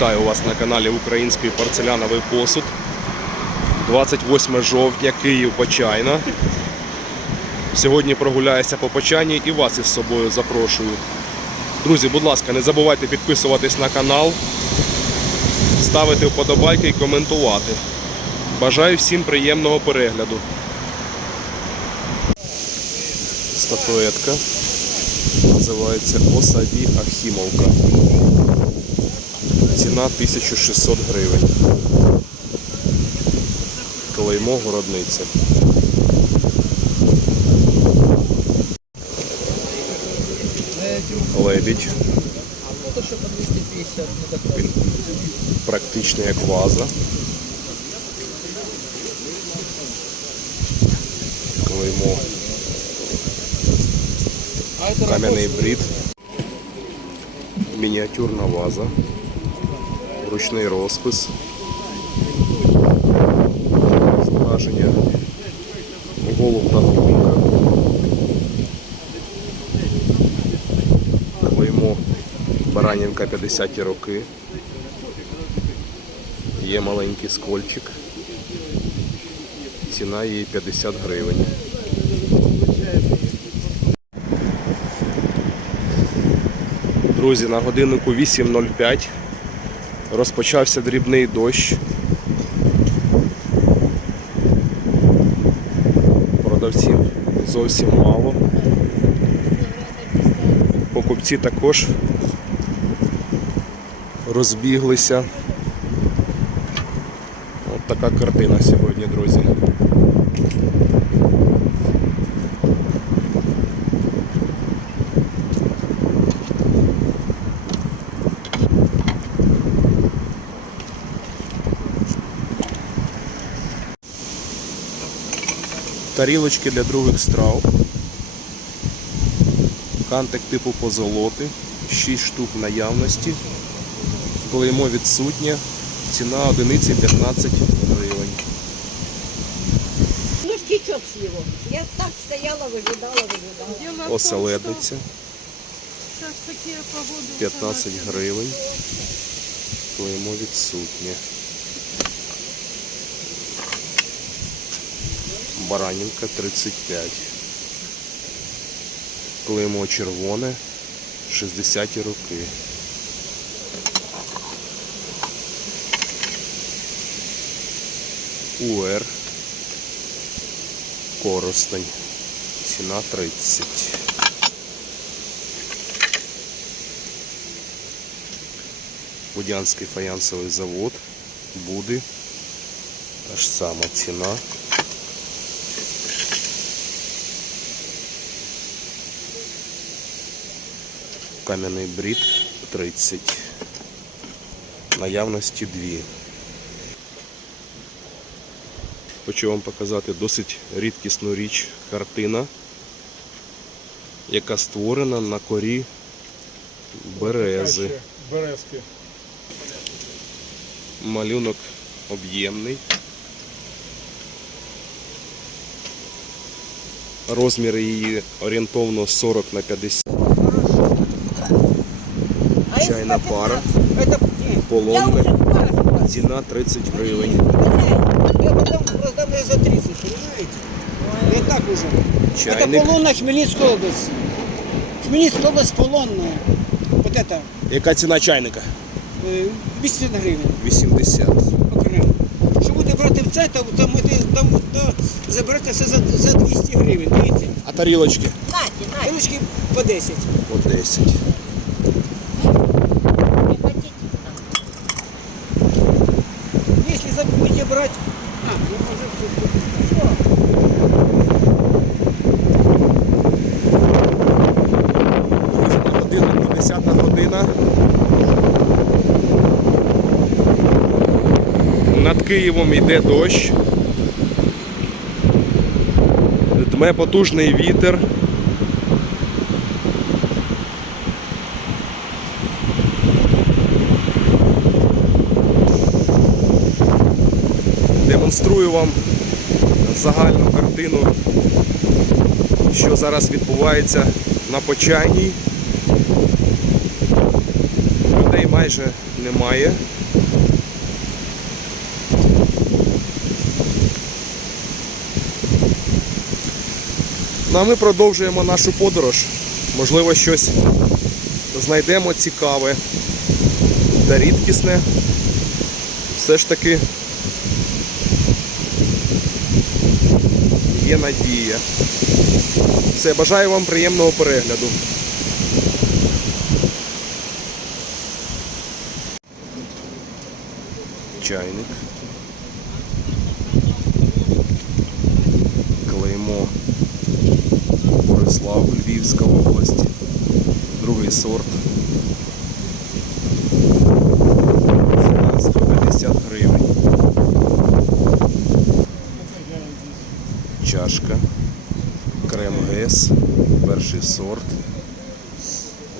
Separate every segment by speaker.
Speaker 1: Вітаю вас на каналі Український порцеляновий посуд. 28 жовтня, Київ Почайна. Сьогодні прогуляюся по Почайні і вас із собою запрошую. Друзі, будь ласка, не забувайте підписуватись на канал, ставити вподобайки і коментувати. Бажаю всім приємного перегляду. Статуетка називається Осаві Ахімовка. Ціна 1600 гривень. Клеймо городниця. Лебідь. Він практичний як ваза. Клеймо. Кам'яний брід. Мініатюрна ваза. Ручний розпис. Зображення голуб та голубка. Клеймо Баранівка 50-ті роки. Є маленький скольчик. Ціна її 50 гривень. Друзі, на годиннику 8.05 розпочався дрібний дощ. Продавців зовсім мало. Покупці також розбіглися. От така картина сьогодні, друзі. Тарілочки для других страв. Кантик типу позолоти. 6 штук в наявності. Клеймо відсутнє. Ціна одиниці 15 гривень.
Speaker 2: Ну, течет с него. Я так стояла, выжидала, выжидала.
Speaker 3: Дело в том,
Speaker 1: Оселедниця
Speaker 3: что Сейчас такие погоды.
Speaker 1: 15 гривень. Клеймо відсутнє. Баранівка 35. Клеймо червоне 60 роки. УР Коростень. Ціна 30. Будянський фаянсовий завод. Буди. Та ж сама ціна. Кам'яний брід 30. Наявності 2. Хочу вам показати досить рідкісну річ картина, яка створена на корі берези.
Speaker 4: Березки.
Speaker 1: Малюнок об'ємний. Розміри її орієнтовно 40 на 50.
Speaker 2: А если
Speaker 1: Чайна
Speaker 2: это
Speaker 1: пара.
Speaker 2: Это я
Speaker 1: Полонне.
Speaker 2: уже пара.
Speaker 1: Ціна 30 гривень.
Speaker 4: Я потом продам ее за 30, понимаете? Я так уже.
Speaker 1: Чайник.
Speaker 4: Это полонная Хмельницкая область. Хмельницкая область полонная. Вот это.
Speaker 1: Яка ціна чайника?
Speaker 4: е, 80 гривень
Speaker 1: 80.
Speaker 4: окремо. Якщо будете брати в це, то там, ви там, то заберете все за, за 200 гривень. Дивіться.
Speaker 1: А тарілочки?
Speaker 2: Нате, нате.
Speaker 4: Ручки по 10.
Speaker 1: По 10. Над Києвом йде дощ. Дме потужний вітер. Демонструю вам загальну картину, що зараз відбувається на Почайній. Людей майже немає. Ну а ми продовжуємо нашу подорож. Можливо, щось знайдемо цікаве та рідкісне. Все ж таки є надія. Все, бажаю вам приємного перегляду. Чайник. Клеймо Борислав, Львівська область. Другий сорт. Ціна 150 гривень. Чашка. Крем ГЕС. Перший сорт.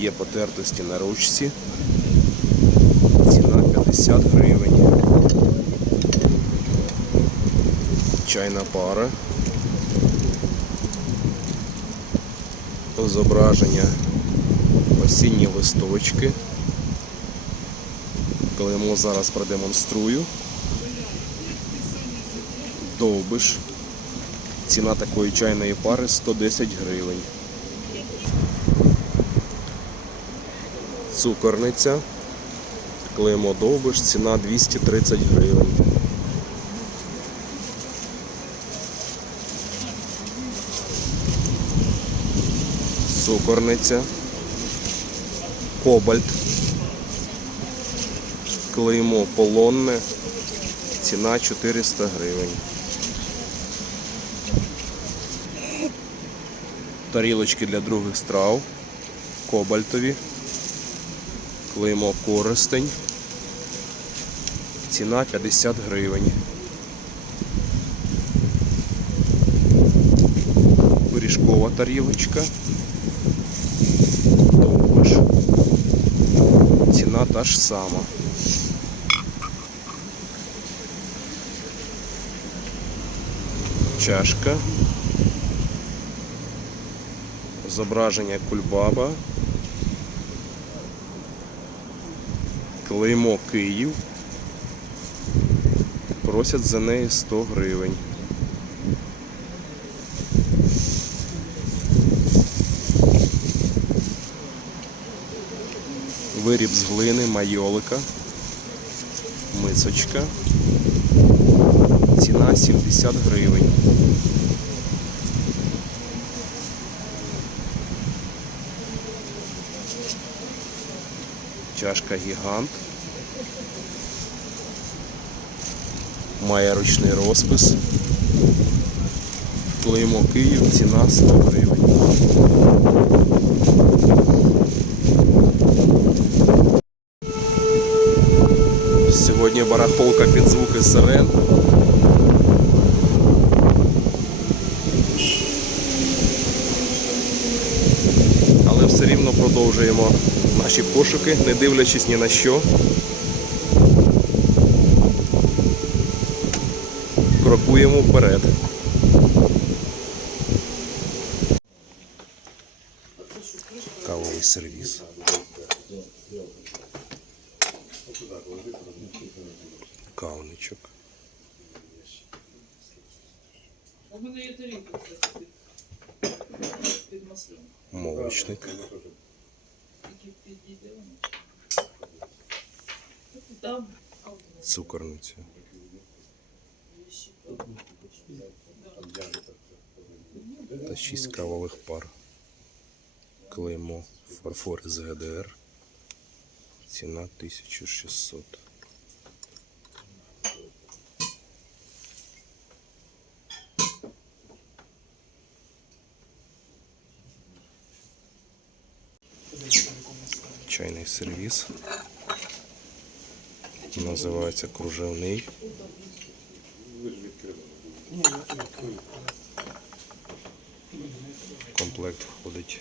Speaker 1: Є потертості на ручці. Ціна 50 гривень. Чайна пара. Зображення осінні листочки. Клеймо зараз продемонструю. Довбиш. Ціна такої чайної пари 110 гривень. Цукорниця. Клеймо довбиш, ціна 230 гривень. Цукорниця. Кобальт. Клеймо полонне. Ціна 400 гривень. Тарілочки для других страв. Кобальтові. Клеймо користень. Ціна 50 гривень. Пиріжкова тарілочка. Довбиш. Ціна та ж сама. Чашка. Зображення кульбаба. Клеймо Київ. Просять за неї 100 гривень. Виріб з глини майолика. Мисочка. Ціна 70 гривень. Чашка гігант. Має ручний розпис. Клеймо Київ, ціна 100 гривень. Сьогодні барахолка під звуки сирен. Але все рівно продовжуємо наші пошуки, не дивлячись ні на що. Крокуємо вперед. Кавовий сервіс. Молочник. Цукорниця. Та шість кавових пар. Клеймо фарфор з ГДР. Ціна 1600. Чайний сервіс. Називається кружевний. В комплект входить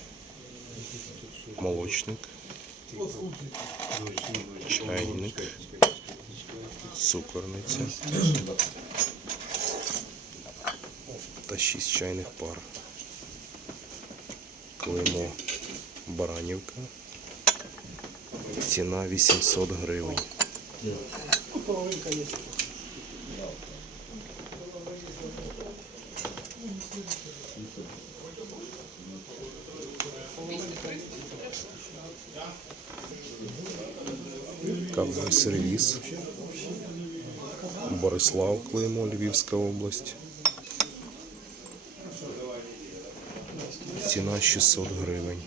Speaker 1: молочник, чайник, цукорниця та 6 чайних пар. Клеймо Баранівка. Ціна 800 гривень. Кавовий сервіс. Борислав Клеймо, Львівська область. Ціна 600 гривень.